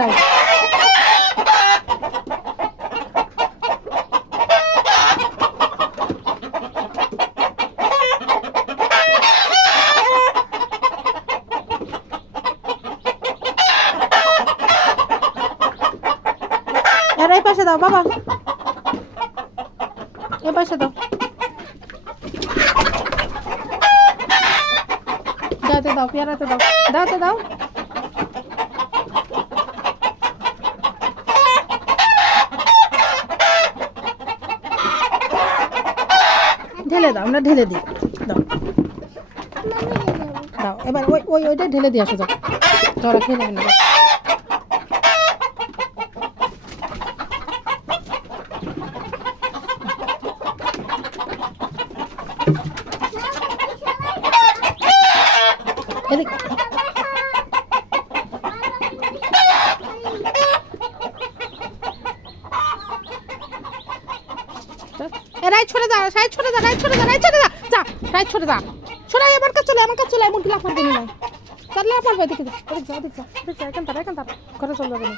দাও এর এই পাশে দাও বাবা, এই পাশে দাও, দাওতে দাও, পেয়ারাতে দাও, দাওতে দাও, ঢেলে দাও, আমরা ঢেলে দিই, দাও দাও, এবার ওইটা ঢেলে দিয়ে আসো, যাও তোরা খেয়ে নেবে না। রাইট ছড়ে যা, সাইড ছড়ে যা, রাইট ছড়ে যা, রাইট ছড়ে যা, যা রাইট ছড়ে যা, ছড়াই আমার কাছে চলে, আমার কাছে চলে, এমন কি লাফার দিন নাই, তার লাফার ভাই দেখে যা, দেখ যা, দেখ যা, দেখ যা, এখান তার ঘরে চলে যাবে না।